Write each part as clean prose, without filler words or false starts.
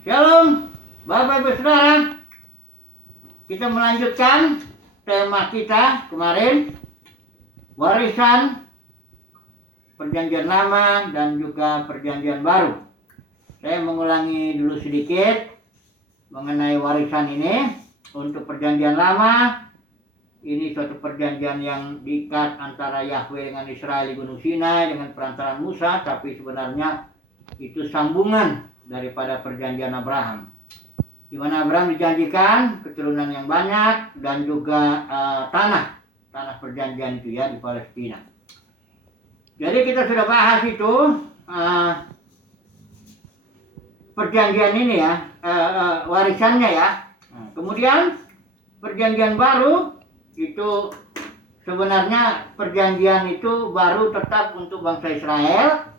Shalom, Bapak Ibu Saudara. Kita melanjutkan tema kita kemarin, warisan Perjanjian Lama dan juga Perjanjian Baru. Saya mengulangi dulu sedikit mengenai warisan ini. Untuk Perjanjian Lama, ini suatu perjanjian yang diikat antara Yahweh dengan Israel di Gunung Sinai dengan perantaraan Musa, tapi sebenarnya itu sambungan daripada perjanjian Abraham, di mana Abraham dijanjikan keturunan yang banyak dan juga tanah perjanjian itu ya di Palestina. Jadi kita sudah bahas itu perjanjian ini ya, warisannya ya. Kemudian perjanjian baru itu sebenarnya perjanjian itu baru tetap untuk bangsa Israel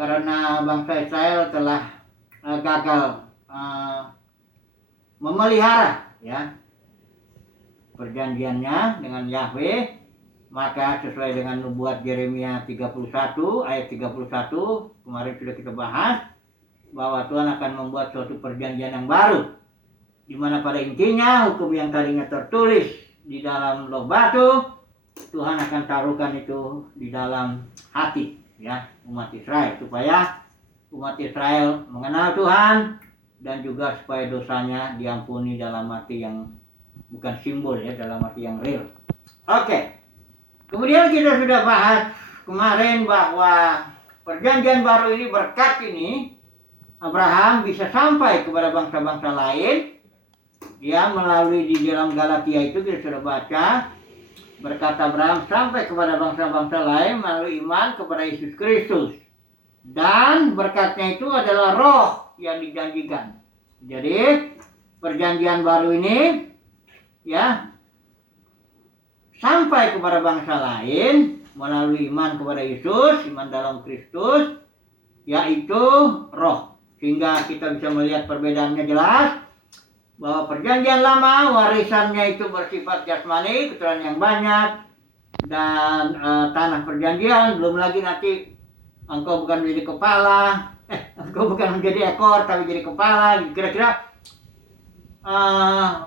karena bangsa Israel telah gagal memelihara ya perjanjiannya dengan Yahweh. Maka sesuai dengan nubuat Yeremia 31 ayat 31 kemarin sudah kita bahas bahwa Tuhan akan membuat suatu perjanjian yang baru, di mana pada intinya hukum yang tadinya tertulis di dalam loh batu, Tuhan akan taruhkan itu di dalam hati ya umat Israel, supaya umat Israel mengenal Tuhan dan juga supaya dosanya diampuni dalam arti yang bukan simbol ya, dalam arti yang real. Oke. Kemudian kita sudah bahas kemarin bahwa perjanjian baru ini, berkat ini Abraham bisa sampai kepada bangsa-bangsa lain ya, melalui di dalam Galatia itu kita sudah baca, berkata Abraham sampai kepada bangsa-bangsa lain melalui iman kepada Yesus Kristus. Dan berkatnya itu adalah roh yang dijanjikan. Jadi perjanjian baru ini ya sampai kepada bangsa lain melalui iman kepada Yesus, iman dalam Kristus, yaitu roh. Sehingga kita bisa melihat perbedaannya jelas, bahwa perjanjian lama warisannya itu bersifat jasmani, keturunan yang banyak, dan tanah perjanjian, belum lagi nanti engkau bukan menjadi kepala, engkau bukan menjadi ekor tapi jadi kepala. Kira-kira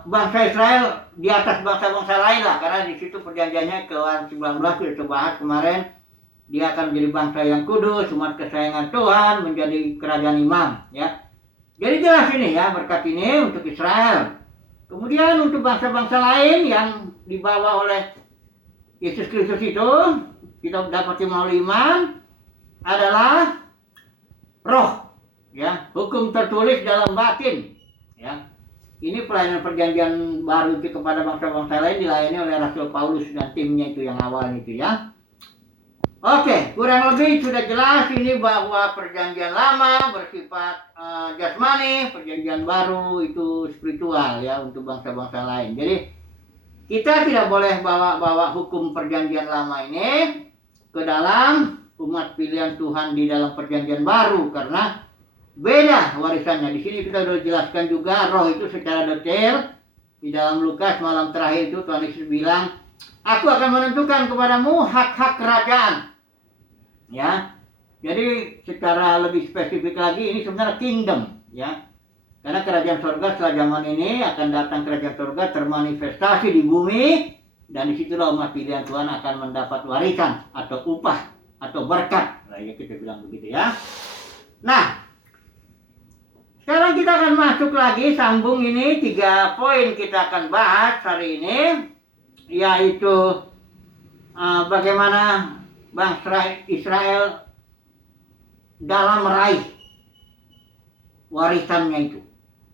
bangsa Israel di atas bangsa-bangsa lain lah, karena di situ perjanjiannya Keluaran 19 kita bahas kemarin, dia akan menjadi bangsa yang kudus, umat kesayangan Tuhan, menjadi kerajaan imam ya. Jadi jelas ini ya, berkat ini untuk Israel. Kemudian untuk bangsa-bangsa lain yang dibawa oleh Yesus Kristus itu, kita dapat melalui iman, adalah roh ya, hukum tertulis dalam batin ya. Ini pelayanan perjanjian baru itu kepada bangsa-bangsa lain dilayani oleh Rasul Paulus dan timnya itu yang awal itu ya. Oke, kurang lebih sudah jelas ini bahwa perjanjian lama bersifat jasmani, perjanjian baru itu spiritual ya untuk bangsa-bangsa lain. Jadi kita tidak boleh bawa hukum perjanjian lama ini ke dalam umat pilihan Tuhan di dalam perjanjian baru, karena beda warisannya. Di sini kita sudah jelaskan juga roh itu secara detail di dalam Lukas malam terakhir itu Tuhan Yesus bilang, aku akan menentukan kepadamu hak-hak kerajaan. Ya. Jadi secara lebih spesifik lagi ini sebenarnya kingdom ya. Karena kerajaan surga setelah zaman ini akan datang, kerajaan surga termanifestasi di bumi, dan disitulah umat pilihan Tuhan akan mendapat warisan atau upah atau berkat. Nah, ya kita bilang begitu ya. Nah, sekarang kita akan masuk lagi, sambung ini 3 poin kita akan bahas hari ini, yaitu bagaimana bangsa Israel dalam meraih warisannya itu.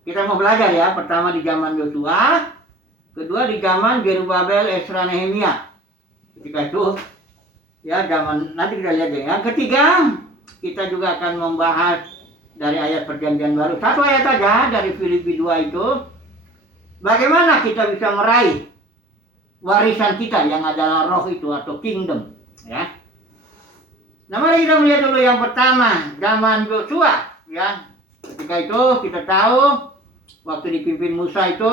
Kita mau belajar ya, pertama di zaman Yosua, kedua di zaman Zerubabel, Ezra, Nehemia. Ketika itu ya zaman, nanti kita lihat ya. Yang ketiga, kita juga akan membahas dari ayat perjanjian baru. Satu ayat saja dari Filipi 2 itu. Bagaimana kita bisa meraih warisan kita yang adalah roh itu atau kingdom ya. Nah, mari kita melihat dulu yang pertama, zaman Yosua ya. Ketika itu kita tahu waktu dipimpin Musa itu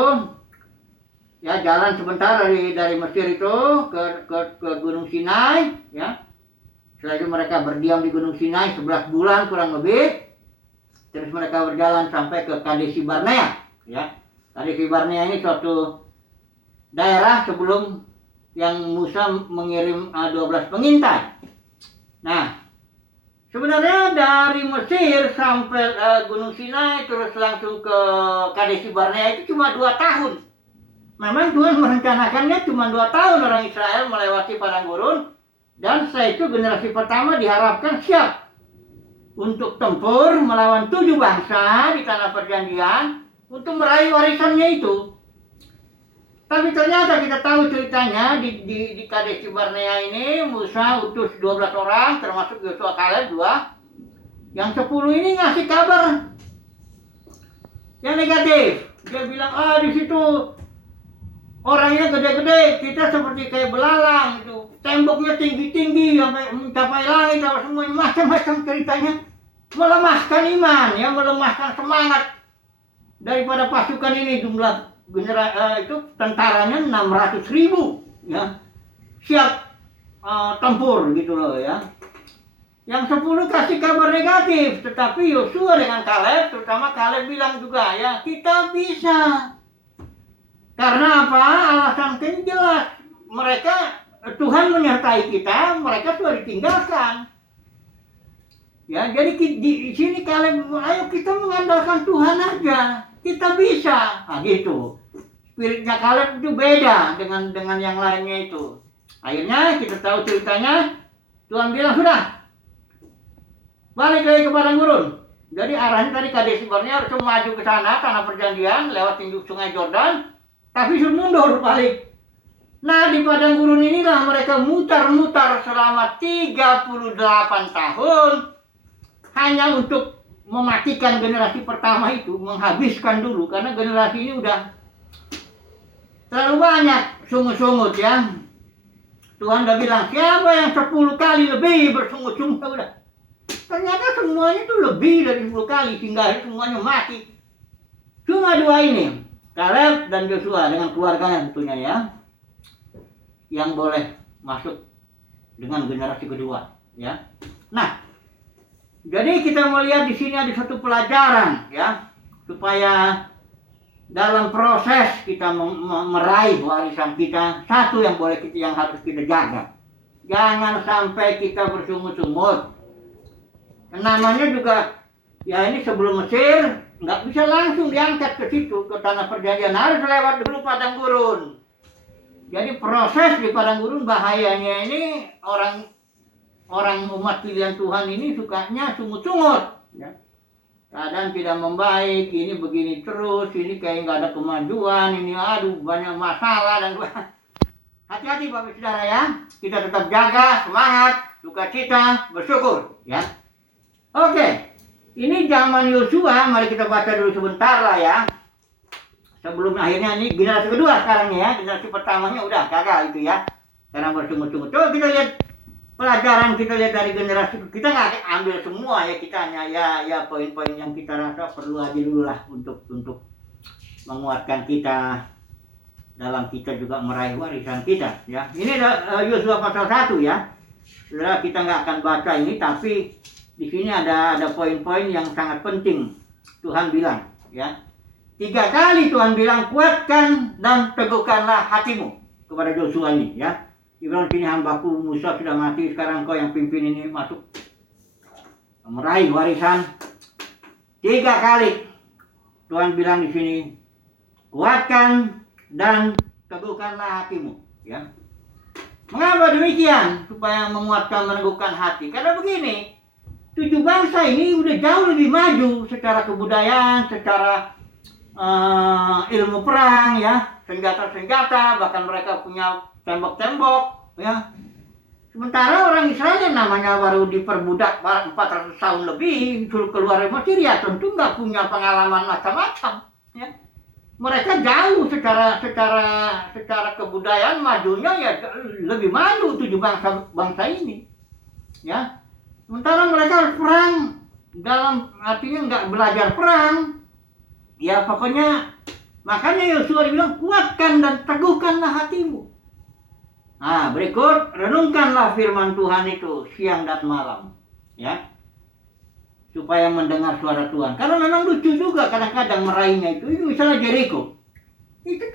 ya, jalan sebentar dari Mesir itu ke Gunung Sinai ya. Setelah itu mereka berdiam di Gunung Sinai 11 bulan kurang lebih. Terus mereka berjalan sampai ke Kadesi Barnea, ya. Kadesi Barnea ini suatu daerah sebelum yang Musa mengirim 12 pengintai. Nah, sebenarnya dari Mesir sampai Gunung Sinai terus langsung ke Kadesi Barnea itu cuma 2 tahun. Memang Tuhan merencanakannya cuma 2 tahun orang Israel melewati padang gurun, dan setelah itu generasi pertama diharapkan siap untuk tempur melawan 7 bangsa di tanah perjanjian untuk meraih warisannya itu. Tapi ternyata kita tahu ceritanya di Kadesi Barnea ini Musa utus 12 orang termasuk Yosua Kaleb 2. Yang 10 ini ngasih kabar yang negatif. Dia bilang, di situ orangnya gede-gede, kita seperti kayak belalang itu. Temboknya tinggi-tinggi sampai mencapai langit, apa semuanya macam-macam ceritanya. Melemahkan iman, ya, melemahkan semangat daripada pasukan ini. Jumlah itu tentaranya 600.000, ya, siap tempur gitu loh, ya. Yang 10 kasih kabar negatif, tetapi Yosua dengan Kaleb, terutama Kaleb bilang juga, ya, kita bisa. Karena apa? Alasan kan jelas, mereka, Tuhan menyertai kita, mereka sudah ditinggalkan. Ya, jadi di sini Kaleb, ayo kita mengandalkan Tuhan aja, kita bisa. Nah, gitu. Spiritnya Kaleb itu beda dengan yang lainnya itu. Akhirnya kita tahu ceritanya, Tuhan bilang sudah, balik lagi ke padang gurun. Jadi arahnya tadi Kadesi Barnea harus maju ke sana, tanah perjanjian, lewat induk sungai Jordan, tapi suruh mundur balik. Nah, di padang gurun inilah mereka mutar-mutar selama 38 tahun hanya untuk mematikan generasi pertama itu, menghabiskan dulu, karena generasi ini udah terlalu banyak sungut-sungut, ya. Tuhan udah bilang, siapa yang 10 kali lebih bersungut-sungut, udah. Ternyata semuanya itu lebih dari 10 kali, sehingga semuanya mati. Cuma 2 ini, Kaleb dan Yosua dengan keluarganya tentunya, ya, yang boleh masuk dengan generasi kedua, ya. Nah, jadi kita melihat di sini ada satu pelajaran, ya, supaya dalam proses kita meraih warisan kita, satu yang harus kita jaga, jangan sampai kita bersungut-sungut. Namanya juga, ya, ini sebelum Mesir nggak bisa langsung diangkat ke situ, ke tanah perjanjian, harus lewat dulu padang gurun. Jadi proses di padang gurun bahayanya ini orang umat pilihan Tuhan ini sukanya sungut-sungut, ya. Keadaan tidak membaik, ini begini terus, ini kayak nggak ada kemajuan, ini aduh banyak masalah dan hati-hati Bapak Saudara, ya. Kita tetap jaga semangat, sukacita, bersyukur, ya. Oke, ini zaman Yosua, mari kita baca dulu sebentar lah, ya. Sebelum akhirnya ini generasi kedua sekarang, ya. Generasi pertamanya udah gagal itu, ya, karena bersungut-sungut. Coba kita lihat pelajaran, kita lihat dari generasi, kita nggak ambil semua, ya, kita hanya ya poin-poin yang kita rasa perlu aja dulu lah untuk menguatkan kita dalam kita juga meraih warisan kita, ya. Ini Yosua pasal 1, ya. Saudara, kita nggak akan baca ini, tapi di sini ada poin-poin yang sangat penting. Tuhan bilang, ya, 3 kali Tuhan bilang, kuatkan dan teguhkanlah hatimu kepada Yosua ini, ya. Dia sini, hambaku Musa sudah mati, sekarang kau yang pimpin ini masuk meraih warisan. 3 kali Tuhan bilang di sini, kuatkan dan teguhkanlah hatimu, ya. Mengapa demikian? Supaya menguatkan, meneguhkan hati. Karena begini, 7 bangsa ini udah jauh lebih maju secara kebudayaan, secara ilmu perang, ya, senjata-senjata, bahkan mereka punya tembok-tembok, ya. Sementara orang Israel yang namanya baru diperbudak 400 tahun lebih, suruh keluar dari Mesir, ya tentu nggak punya pengalaman macam-macam, ya. Mereka jauh secara kebudayaan majunya, ya lebih maju 7 bangsa ini, ya. Sementara mereka harus perang, dalam artinya nggak belajar perang, ya pokoknya. Makanya Yosua bilang, kuatkan dan teguhkanlah hatimu. Nah, berikut, renungkanlah firman Tuhan itu siang dan malam, ya. supaya mendengar suara Tuhan. Karena memang lucu juga kadang-kadang meraihnya itu misalnya Jericho. Itu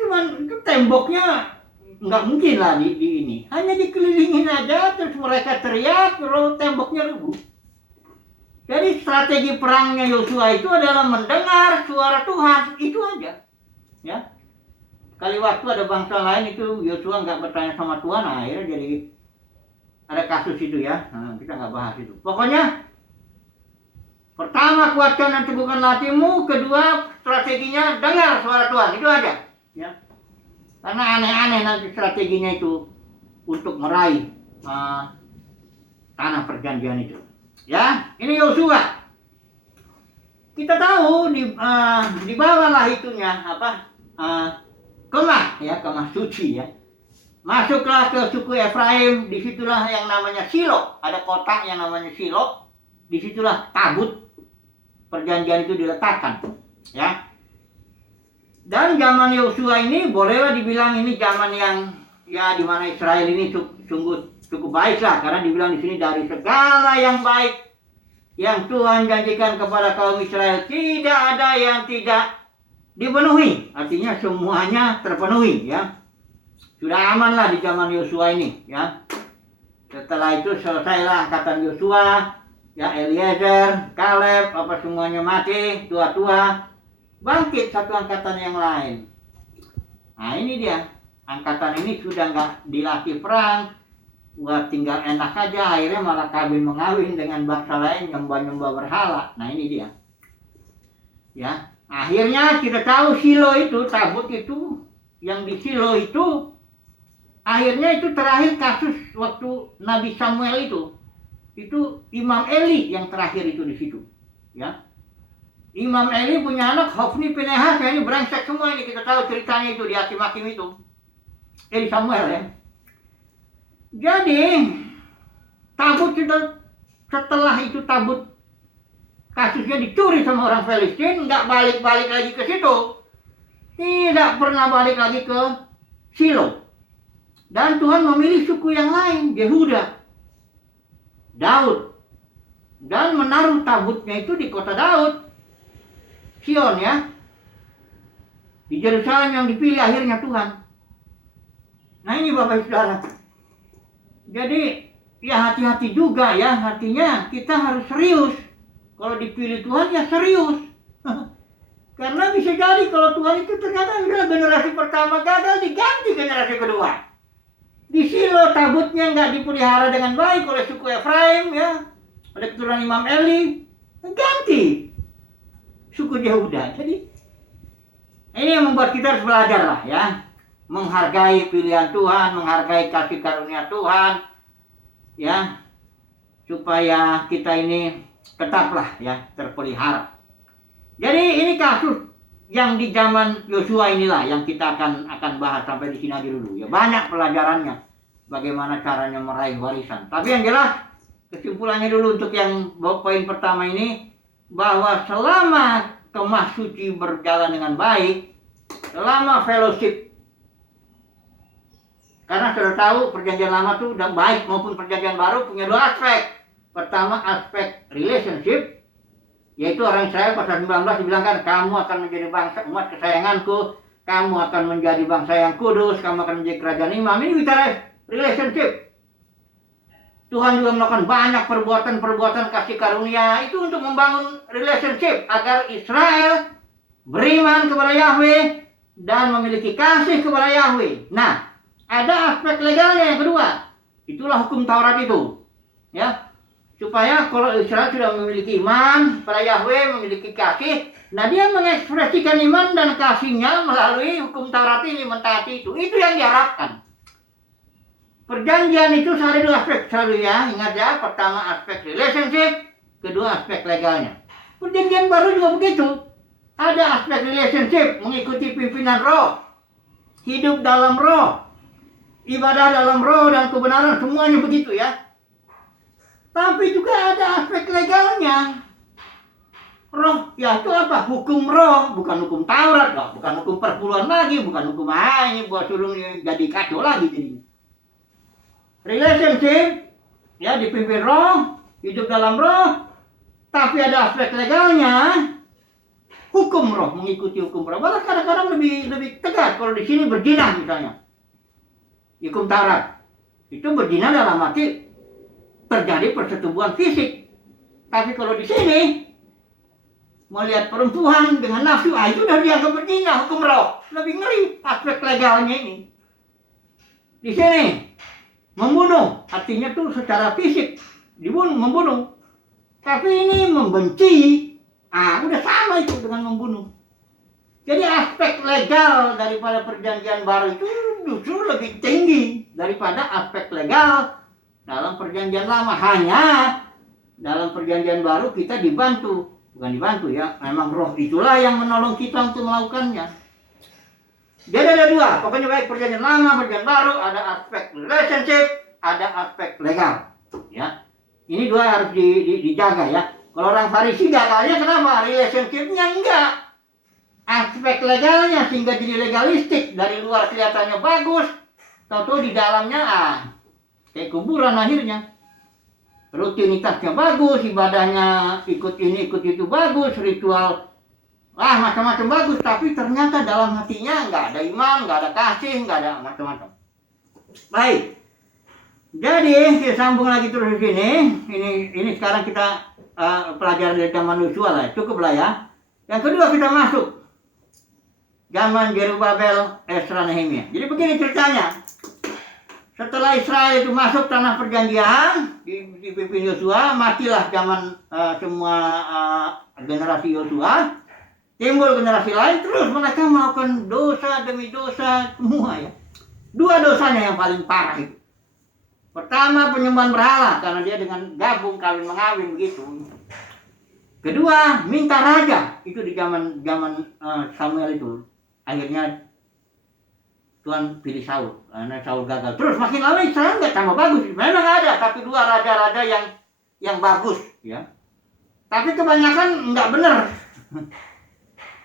temboknya nggak mungkin lah di ini. Hanya dikelilingin aja terus mereka teriak terus temboknya rubuh. Jadi strategi perangnya Yosua itu adalah mendengar suara Tuhan, itu aja. Ya. Kali waktu ada bangsa lain itu Yosua nggak bertanya sama Tuhan, akhirnya jadi ada kasus itu ya. Nah, kita nggak bahas itu. Pokoknya pertama, kuatkan dan teguhkan hatimu. Kedua, strateginya dengar suara Tuhan. Itu aja. Ya. Karena aneh-aneh nanti strateginya itu untuk meraih tanah perjanjian itu. Ya, ini Yosua. Kita tahu dibawalah itunya kemah ya, kemah suci ya. Masuklah ke suku Efraim. Disitulah yang namanya Silo. Ada kota yang namanya Silo. Disitulah tabut perjanjian itu diletakkan, ya. Dan zaman Yosua ini bolehlah dibilang ini zaman yang ya di mana Israel ini sungguh cukup baik lah, karena dibilang di sini dari segala yang baik yang Tuhan janjikan kepada kaum Israel tidak ada yang tidak dipenuhi, artinya semuanya terpenuhi, ya. Sudah aman lah di zaman Yosua ini, ya. Setelah itu selesailah angkatan Yosua. Ya, Eliezer, Kaleb, apa semuanya mati, tua-tua. Bangkit satu angkatan yang lain. Nah ini dia. Angkatan ini sudah nggak dilatih perang. Buat tinggal enak aja. Akhirnya malah kawin mengawin dengan bangsa lain. Nyembah-nyembah berhala. Nah ini dia. Ya, akhirnya kita tahu Silo itu, tabut itu. Yang di Silo itu. Akhirnya itu terakhir kasus waktu Nabi Samuel itu Imam Eli yang terakhir itu di situ, ya. Imam Eli punya anak Hofni Pinehas, ini brengsek semua ini, kita tahu ceritanya itu di Hakim-Hakim itu. Eli Samuel ya. Jadi tabut itu setelah itu tabut kasusnya dicuri sama orang Filistin, nggak balik-balik lagi ke situ, tidak pernah balik lagi ke Silo. Dan Tuhan memilih suku yang lain, Yehuda, Daud, dan menaruh tabutnya itu di kota Daud, Sion ya, di Yerusalem yang dipilih akhirnya Tuhan. Nah ini Bapak Saudara. Jadi ya hati-hati juga ya, artinya kita harus serius. Kalau dipilih Tuhan ya serius. Karena bisa jadi kalau Tuhan itu ternyata generasi pertama gagal, diganti generasi kedua. Di Silo tabutnya nggak dipelihara dengan baik oleh suku Efraim ya, oleh keturunan Imam Eli, ganti suku Yehuda. Jadi ini yang membuat kita harus belajar lah ya, menghargai pilihan Tuhan, menghargai kasih karunia Tuhan, ya, supaya kita ini tetaplah ya terpelihara. Jadi ini kasus yang di zaman Yosua inilah yang kita akan bahas sampai di sini aja dulu ya. Banyak pelajarannya bagaimana caranya meraih warisan. Tapi yang jelas kesimpulannya dulu untuk yang poin pertama ini, bahwa selama kemah suci berjalan dengan baik, selama fellowship, karena sudah tahu perjanjian lama itu udah baik maupun perjanjian baru punya dua aspek. Pertama aspek relationship, yaitu orang Israel pasal 19 dibilangkan kamu akan menjadi bangsa umat kesayanganku, kamu akan menjadi bangsa yang kudus, kamu akan menjadi kerajaan imam. Ini bicara relationship. Tuhan juga melakukan banyak perbuatan-perbuatan kasih karunia itu untuk membangun relationship agar Israel beriman kepada Yahweh dan memiliki kasih kepada Yahweh. Nah, ada aspek legalnya yang kedua. Itulah hukum Taurat itu. Ya. Supaya kalau Israel sudah memiliki iman pada Yahweh, memiliki kasih, nah dia mengekspresikan iman dan kasihnya melalui hukum Taurat ini, mentaati itu. Itu yang diharapkan. Perjanjian itu ada dua aspek selalu ya, ingat ya. Pertama aspek relationship, kedua aspek legalnya. Perjanjian baru juga begitu. Ada aspek relationship, mengikuti pimpinan roh, hidup dalam roh, ibadah dalam roh dan kebenaran, semuanya begitu ya. Tapi juga ada aspek legalnya. Roh, ya itu apa? Hukum roh, bukan hukum Taurat, bukan hukum perpuluhan lagi, bukan hukum ini buat suruh jadi kacau lagi jadi. Relationship, ya dipimpin roh, hidup dalam roh, Tapi ada aspek legalnya, hukum roh, mengikuti hukum roh. Malah kadang-kadang lebih tegas. Kalau di sini berzina misalnya, hukum Taurat itu berzina dalam arti terjadi persetubuhan fisik. Tapi kalau di sini melihat perempuan dengan nafsu, itu udah dianggap berzina, hukum roh. Lebih ngeri aspek legalnya ini. Di sini membunuh, artinya tuh secara fisik dibunuh, membunuh. Tapi ini membenci, udah sama itu dengan membunuh. Jadi aspek legal daripada perjanjian baru itu justru lebih tinggi daripada aspek legal dalam perjanjian lama. Hanya dalam perjanjian baru kita dibantu, bukan dibantu ya, memang roh itulah yang menolong kita untuk melakukannya. Jadi ada dua, pokoknya baik perjanjian lama, perjanjian baru, ada aspek relationship, ada aspek legal. Ya, ini dua harus dijaga ya. Kalau orang Farisi gagalnya kenapa? Relationship-nya enggak. Aspek legalnya sehingga jadi legalistik, dari luar kelihatannya bagus, tahu-tahu di dalamnya kayak kuburan akhirnya. Rutinitasnya bagus, ibadahnya ikut ini ikut itu bagus, ritual macam-macam bagus, tapi ternyata dalam hatinya nggak ada iman, nggak ada kasih, nggak ada macam-macam. Baik, jadi kita sambung lagi terus di sini. Ini sekarang kita pelajaran dari zaman Yosua lah, cukup lah ya. Yang kedua kita masuk zaman Zerubabel, Ezra, Nehemia. Jadi begini ceritanya. Setelah Israel itu masuk tanah perjanjian, dipimpin Yosua, matilah zaman semua generasi Yosua. Timbul generasi lain, terus mereka melakukan dosa demi dosa semua ya. Dua dosanya yang paling parah itu. Pertama, penyembahan berhala, karena dia dengan gabung kawin mengawin begitu. Kedua, minta raja, itu di zaman Samuel itu. Akhirnya Tuhan pilih Saul, karena Saul gagal. Terus makin lama Israel nggak tambah bagus. Memang ada, tapi dua raja-raja yang bagus ya. Tapi kebanyakan nggak benar.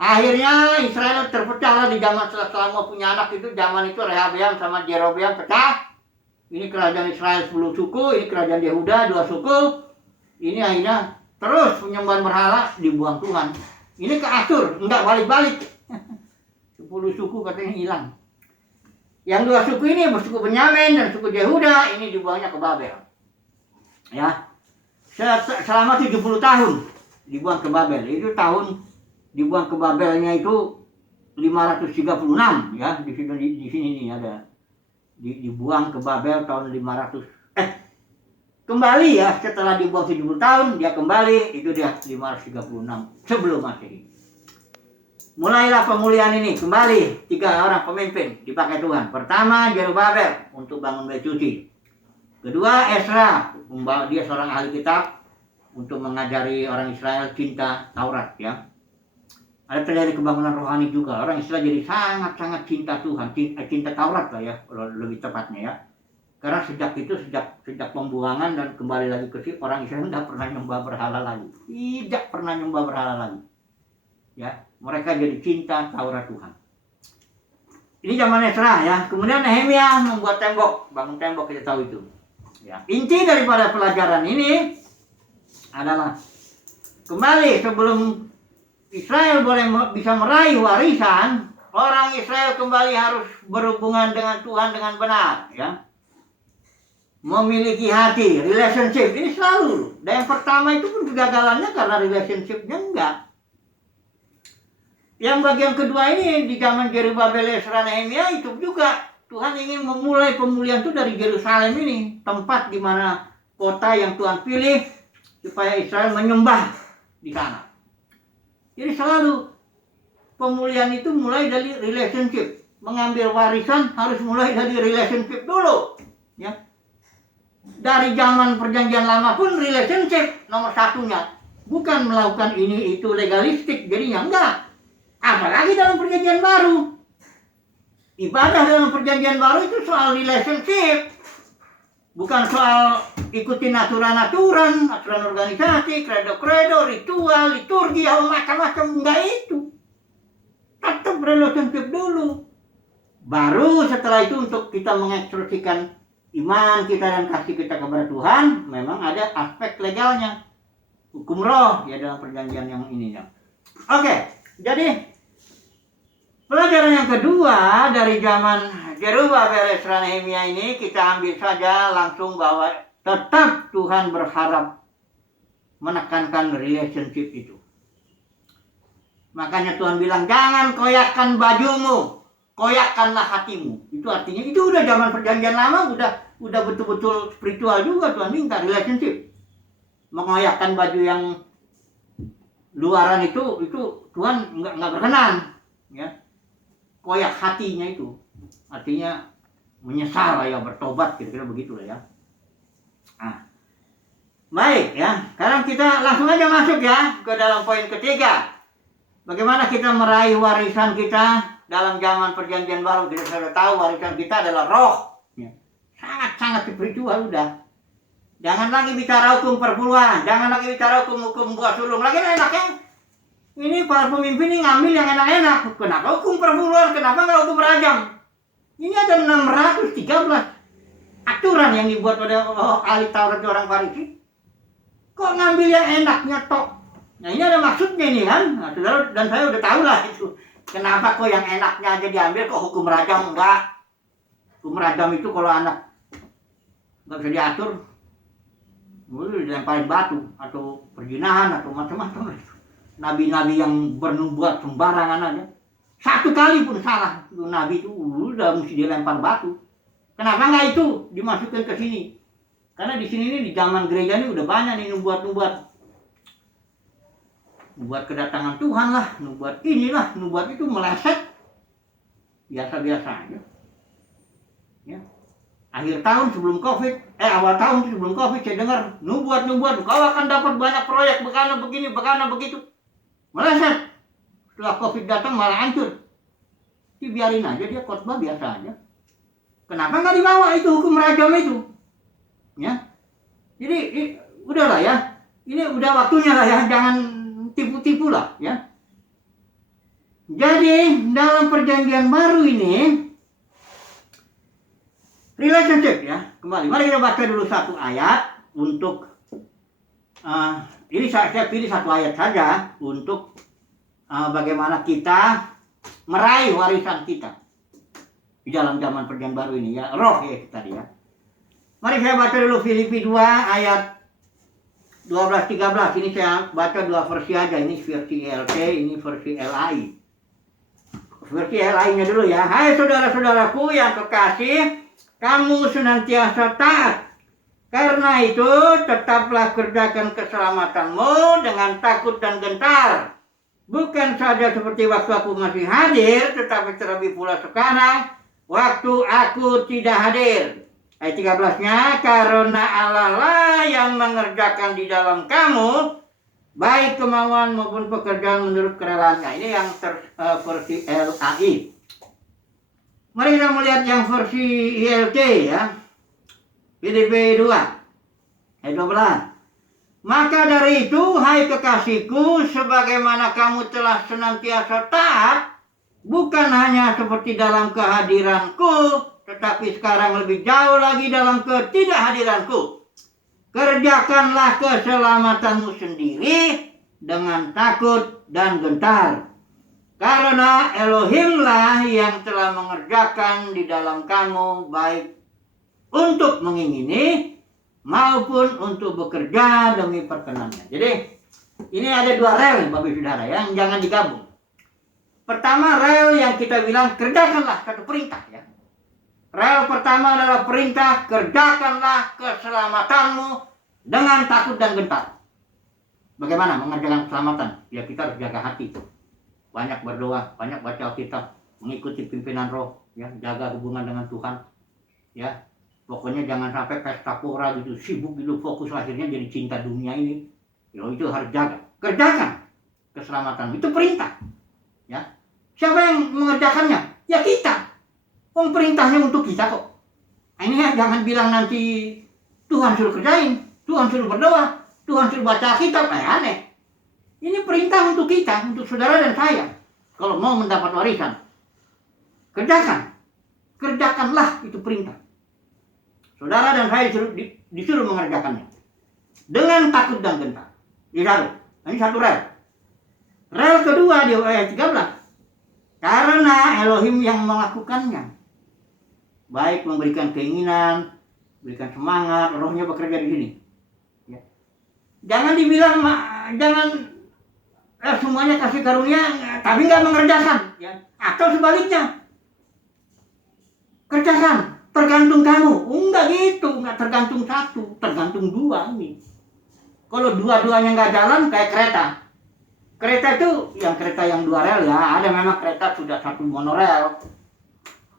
Akhirnya Israel terpecah lah di zaman setelah mau punya anak itu. Zaman itu Rehabeam sama Jerobeam pecah. Ini kerajaan Israel 10 suku, ini kerajaan Yehuda 2 suku. Ini akhirnya terus penyembahan berhala dibuang Tuhan. Ini ke Asyur, enggak balik-balik. 10 suku katanya hilang. Yang 2 suku ini bersuku Benyamin dan suku Yehuda, ini dibuangnya ke Babel. Ya. Selama 70 tahun dibuang ke Babel. Itu tahun dibuang ke Babelnya itu 536 ya, di sini nih ada dibuang ke Babel tahun 500 kembali ya, setelah dibuang 70 tahun dia kembali, itu dia 536 sebelum Masehi. Mulailah pemulihan ini kembali, 3 orang pemimpin dipakai Tuhan. Pertama Zerubabel untuk bangun bait suci. Kedua Ezra, dia seorang ahli kitab untuk mengajari orang Israel cinta Taurat ya. Ada terjadi kebangunan rohani juga. Orang Israel jadi sangat-sangat cinta Tuhan, cinta Taurat lah ya, kalau lebih tepatnya ya. Karena sejak pembuangan dan kembali lagi ke sini, orang Israel tidak pernah nyembah berhala lagi. Tidak pernah nyembah berhala lagi. Ya, mereka jadi cinta Taurat Tuhan. Ini zaman Ezra ya. Kemudian Nehemia membuat tembok, bangun tembok, kita tahu itu. Ya, inti daripada pelajaran ini adalah kembali sebelum Israel bisa meraih warisan, orang Israel kembali harus berhubungan dengan Tuhan dengan benar, ya. Memiliki hati, relationship ini selalu. Dan yang pertama itu pun kegagalannya karena relationshipnya enggak. Yang bagian kedua ini di zaman Zerubabel, Ezra, Nehemia itu juga Tuhan ingin memulai pemulihan itu dari Yerusalem ini, tempat di mana kota yang Tuhan pilih supaya Israel menyembah di sana. Jadi selalu pemulihan itu mulai dari relationship. Mengambil warisan harus mulai dari relationship dulu. Ya. Dari zaman perjanjian lama pun relationship nomor satunya. Bukan melakukan ini itu legalistik, jadinya enggak. Apalagi dalam perjanjian baru. Ibadah dalam perjanjian baru itu soal relationship. Bukan soal ikutin aturan organisasi, kredo, ritual, liturgi, macam-macam. Enggak itu. Tetap relationship dulu. Baru setelah itu untuk kita mengekspresikan iman kita dan kasih kita kepada Tuhan, memang ada aspek legalnya. hukum roh ya dalam perjanjian yang ini ya. Oke, jadi pelajaran yang kedua dari zaman Zerubabel, Ezra, Nehemia ini kita ambil saja langsung bahwa tetap Tuhan berharap menekankan relationship itu. Makanya Tuhan bilang jangan koyakkan bajumu, koyakkanlah hatimu. Itu artinya itu udah zaman perjanjian lama, udah betul-betul spiritual juga. Tuhan minta relationship. Mengoyakkan baju yang luaran itu Tuhan nggak berkenan, ya. Koyak hatinya itu artinya menyesal ya, bertobat, kira-kira begitu lah ya. Nah, baik ya. Sekarang kita langsung aja masuk ya ke dalam poin ketiga. Bagaimana kita meraih warisan kita dalam zaman perjanjian baru? Kita sudah tahu warisan kita adalah roh. Ya. Sangat-sangat spiritual udah. Jangan lagi bicara hukum perpuluhan, jangan lagi bicara hukum buah sulung. Lagi enaknya ini para pemimpin ini ngambil yang enak-enak. Kenapa hukum perpuluhan? Kenapa nggak hukum rajam? Ini ada 613 aturan yang dibuat oleh ahli Taurat orang Farisi. Kok ngambil yang enaknya tok? Nah ini ada maksudnya ini kan. Nah, saudara dan saya udah tahu lah itu. Kenapa kok yang enaknya aja diambil, kok hukum rajam enggak? Hukum rajam itu kalau anak nggak bisa diatur, boleh dilemparin batu atau perjinahan atau macam-macam. Nabi-nabi yang bernubuat sembarangan aja, satu kali pun salah, itu nabi itu udah mesti dilempar batu. Kenapa nggak itu dimasukkan ke sini? Karena di sini ini di zaman gereja ini udah banyak nih nubuat kedatangan Tuhan lah, nubuat inilah, nubuat itu meleset, biasa-biasa aja. Ya. Akhir tahun sebelum COVID, awal tahun sebelum COVID saya dengar nubuat, kau akan dapat banyak proyek, begana begini, begana begitu. Meleset. Setelah COVID datang malah hancur. Dibiarin aja, dia khotbah biasa aja. Kenapa nggak dibawa itu hukum rajam itu? Ya. Jadi udahlah ya. Ini udah waktunya lah ya, jangan tipu-tipu lah ya. Jadi dalam perjanjian baru ini relationship ya, kembali mari kita baca dulu satu ayat untuk ini saya pilih satu ayat saja untuk bagaimana kita meraih warisan kita di dalam zaman perjanjian baru ini ya, roh ya tadi ya. Mari saya baca dulu Filipi 2 ayat 12-13. Ini saya baca dua versi aja. Ini versi LT, ini versi LAI. Versi LAI-nya dulu ya. Hai saudara-saudaraku yang kekasih, kamu senantiasa taat. Karena itu tetaplah kerjakan keselamatanmu dengan takut dan gentar. Bukan saja seperti waktu aku masih hadir, tetapi terlebih pula sekarang waktu aku tidak hadir. Ayat 13-nya, karena Allah lah yang mengerjakan di dalam kamu baik kemauan maupun pekerjaan menurut kerelaannya. Ini yang versi LAI. Mari kita melihat yang versi ILT ya. Filipi 2 ayat 12. Maka dari itu, hai kekasihku, sebagaimana kamu telah senantiasa taat, bukan hanya seperti dalam kehadiranku, tetapi sekarang lebih jauh lagi dalam ketidakhadiranku. Kerjakanlah keselamatanmu sendiri dengan takut dan gentar. Karena Elohimlah yang telah mengerjakan di dalam kamu baik untuk mengingini maupun untuk bekerja demi perkenannya. Jadi ini ada dua rel Bapak Saudara yang jangan digabung. Pertama rel yang kita bilang kerjakanlah satu perintah ya. Rel pertama adalah perintah kerjakanlah keselamatanmu dengan takut dan gentar. Bagaimana mengerjakan keselamatan? Ya kita harus jaga hati. Banyak berdoa, banyak baca Alkitab, mengikuti pimpinan roh, ya, jaga hubungan dengan Tuhan. Ya. Pokoknya jangan sampai pesta pora gitu, sibuk gitu, fokus akhirnya jadi cinta dunia ini. Ya, itu harus jaga. Kerjakan keselamatan. Itu perintah. Ya. Siapa yang mengerjakannya? Ya kita. Perintahnya untuk kita kok. Ini ya, jangan bilang nanti Tuhan suruh kerjain, Tuhan suruh berdoa, Tuhan suruh baca kitab. Aneh. Ini perintah untuk kita, untuk saudara dan saya. Kalau mau mendapat warisan, kerjakan. Kerjakanlah, itu perintah. Saudara dan saya disuruh mengerjakannya dengan takut dan gentar. Ini satu. Ini satu rel. Rel kedua di ayat 13. Karena Elohim yang melakukannya. Baik memberikan keinginan, berikan semangat, rohnya bekerja di sini. Ya. Jangan dibilang, jangan semuanya kasih karunia, tapi nggak mengerjakan. Ya. Atau sebaliknya, kerjakan, tergantung kamu. Enggak gitu, nggak tergantung satu, tergantung dua ini. Kalau dua-duanya nggak jalan, kayak kereta. Kereta itu, yang kereta yang 2 rel ya, ada memang kereta sudah 1 monorel.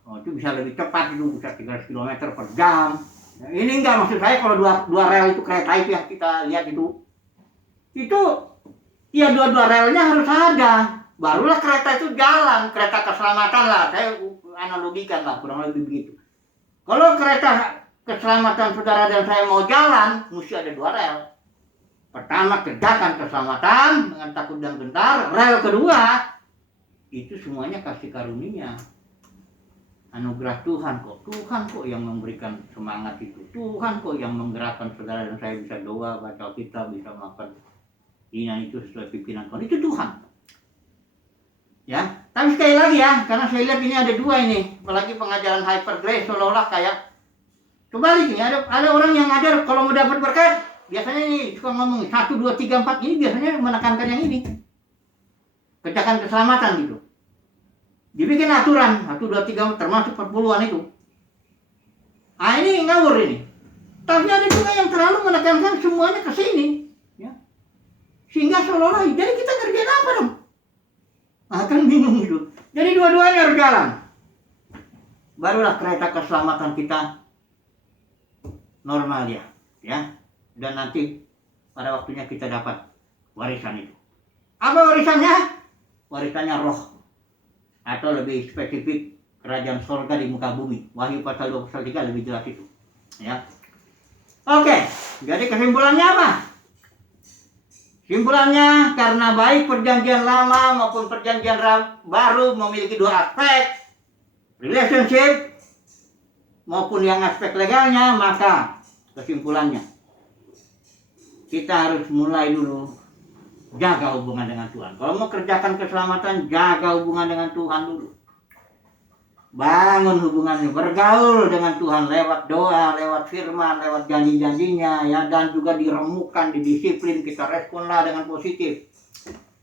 Oh, itu bisa lebih cepat, itu bisa 300 km per jam. Nah, ini enggak, maksud saya kalau dua rel itu kereta itu yang kita lihat itu ya dua relnya harus ada. Barulah kereta itu jalan, kereta keselamatan lah. Saya analogikan lah, kurang lebih begitu. Kalau kereta keselamatan saudara dan saya mau jalan, mesti ada 2 rel. Pertama, kerjakan keselamatan dengan takut dan gentar. Rel kedua, itu semuanya kasih karunia. Anugerah Tuhan kok. Tuhan kok yang memberikan semangat itu. Tuhan kok yang menggerakkan saudara dan saya bisa doa, baca kitab, bisa melakukan ini itu sesuai pimpinan Tuhan. Itu Tuhan. Ya, tapi sekali lagi ya, karena saya lihat ini ada 2 ini. Apalagi pengajaran hyper grace seolah-olah kayak kebalik nih. Ada orang yang ngajar kalau mau dapat berkat, biasanya ini suka ngomong 1, 2, 3, 4, ini biasanya menekankan yang ini. Kerjakan keselamatan gitu. Dibikin aturan 1, 2, 3 termasuk perpuluhan itu. Ah, ini ngawur ini. Tapi ada juga yang terlalu menekankan semuanya ke sini, ya. Sehingga seolah-olah jadi kita kerjain apa dong? Akan bingung gitu. Jadi dua-duanya harus jalan. Barulah kereta keselamatan kita normal ya. Dan nanti pada waktunya kita dapat warisan itu. Apa warisannya? Warisannya roh. Atau lebih spesifik kerajaan surga di muka bumi. Wahyu pasal 2 pasal 3 lebih jelas itu. Ya. Oke, jadi kesimpulannya apa? Kesimpulannya, karena baik perjanjian lama maupun perjanjian baru memiliki 2 aspek, relationship maupun yang aspek legalnya, maka kesimpulannya kita harus mulai dulu jaga hubungan dengan Tuhan. Kalau mau kerjakan keselamatan, jaga hubungan dengan Tuhan dulu. Bangun hubungannya, bergaul dengan Tuhan lewat doa, lewat firman, lewat janji-janjinya, ya, dan juga diremukkan, didisiplin, kita responlah dengan positif.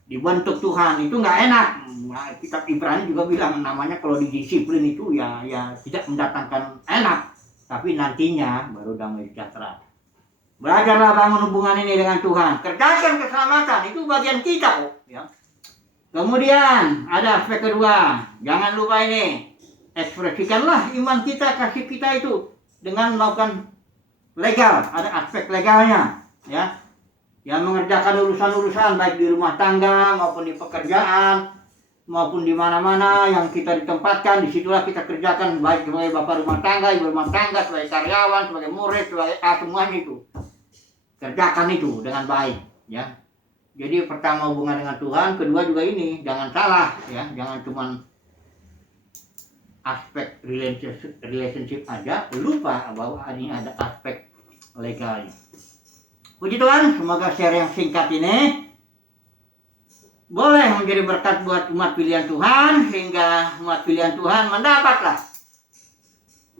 Dibentuk Tuhan, itu nggak enak. Nah, kitab Ibrani juga bilang namanya kalau didisiplin itu ya tidak mendatangkan enak, tapi nantinya baru damai sejahtera. Belajarlah bangun hubungan ini dengan Tuhan. Kerjakan keselamatan, itu bagian kita kok. Ya. Kemudian ada aspek kedua. Jangan lupa ini. Ekspresikanlah iman kita, kasih kita itu dengan melakukan legal. Ada aspek legalnya. Ya. Yang mengerjakan urusan-urusan baik di rumah tangga maupun di pekerjaan maupun di mana-mana yang kita ditempatkan, disitulah kita kerjakan baik sebagai bapak rumah tangga, ibu rumah tangga, sebagai karyawan, sebagai murid, sebagai semuanya itu. Kerjakan itu dengan baik, ya. Jadi pertama hubungan dengan Tuhan, kedua juga ini, jangan salah, ya, jangan cuma aspek relationship aja, lupa bahwa ini ada aspek legalnya. Puji Tuhan, semoga share yang singkat ini boleh menjadi berkat buat umat pilihan Tuhan, sehingga umat pilihan Tuhan mendapatlah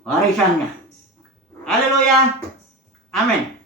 warisannya. Haleluya, amin.